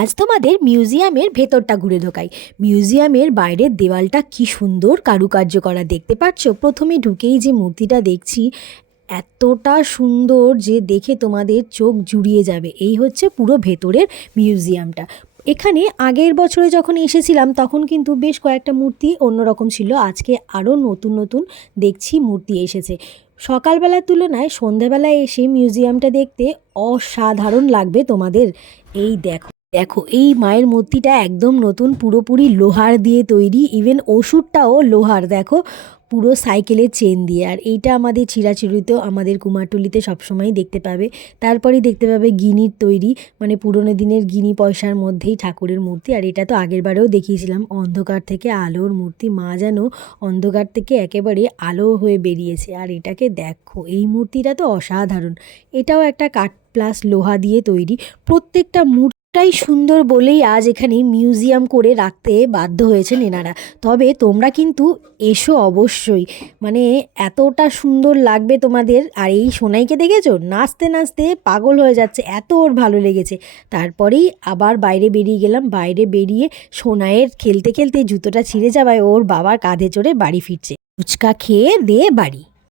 আজ তোমাদের মিউজিয়ামের ভেতরটা ঘুরে ঢোকাই। মিউজিয়ামের বাইরের দেওয়ালটা কি সুন্দর কারুকার্য করা, দেখতে পাচ্ছ? প্রথমে ঢুকেই যে মূর্তিটা দেখছি এতটা সুন্দর যে দেখে তোমাদের চোখ জুড়িয়ে যাবে। এই হচ্ছে পুরো ভেতরের মিউজিয়ামটা। এখানে আগের বছরে যখন এসেছিলাম তখন কিন্তু বেশ কয়েকটা মূর্তি অন্যরকম ছিল, আজকে আরও নতুন নতুন দেখছি মূর্তি এসেছে। সকালবেলার তুলনায় সন্ধ্যাবেলায় এসে মিউজিয়ামটা দেখতে অসাধারণ লাগবে তোমাদের। এই দেখো দেখো, এই মায়ের মূর্তিটা একদম নতুন, পুরোপুরি লোহার দিয়ে তৈরি, ইভেন ওষুধটাও লোহার, দেখো পুরো সাইকেলের চেন দিয়ে। আর এইটা আমাদের চিরাচরিত আমাদের কুমারটুলিতে সবসময়ই দেখতে পাবে। তারপরেই দেখতে পাবে গিনির তৈরি, মানে পুরোনো দিনের গিনি পয়সার মধ্যেই ঠাকুরের মূর্তি। আর এটা তো আগেরবারেও দেখিয়েছিলাম, অন্ধকার থেকে আলোর মূর্তি, মা যেন অন্ধকার থেকে একেবারে আলো হয়ে বেরিয়েছে। আর এটাকে দেখো, এই মূর্তিটা তো অসাধারণ, এটাও একটা কাঠ প্লাস লোহা দিয়ে তৈরি। প্রত্যেকটা মূর্তিটাই সুন্দর বলেই আজ এখানে মিউজিয়াম করে রাখতে বাধ্য হয়েছেন এনারা। তবে তোমরা কিন্তু এসো অবশ্যই, মানে এতটা সুন্দর লাগবে তোমাদের। আর এই সোনাইকে দেখেছো, নাচতে নাচতে পাগল হয়ে যাচ্ছে, এত ওর ভালো লেগেছে। তারপরেই আবার বাইরে বেরিয়ে গেলাম, বাইরে বেরিয়ে সোনাইয়ের খেলতে খেলতে জুতোটা ছিঁড়ে যাওয়ায় ওর বাবার কাঁধে চড়ে বাড়ি ফিরছে, ফুচকা খেয়ে দিয়ে বাড়ি।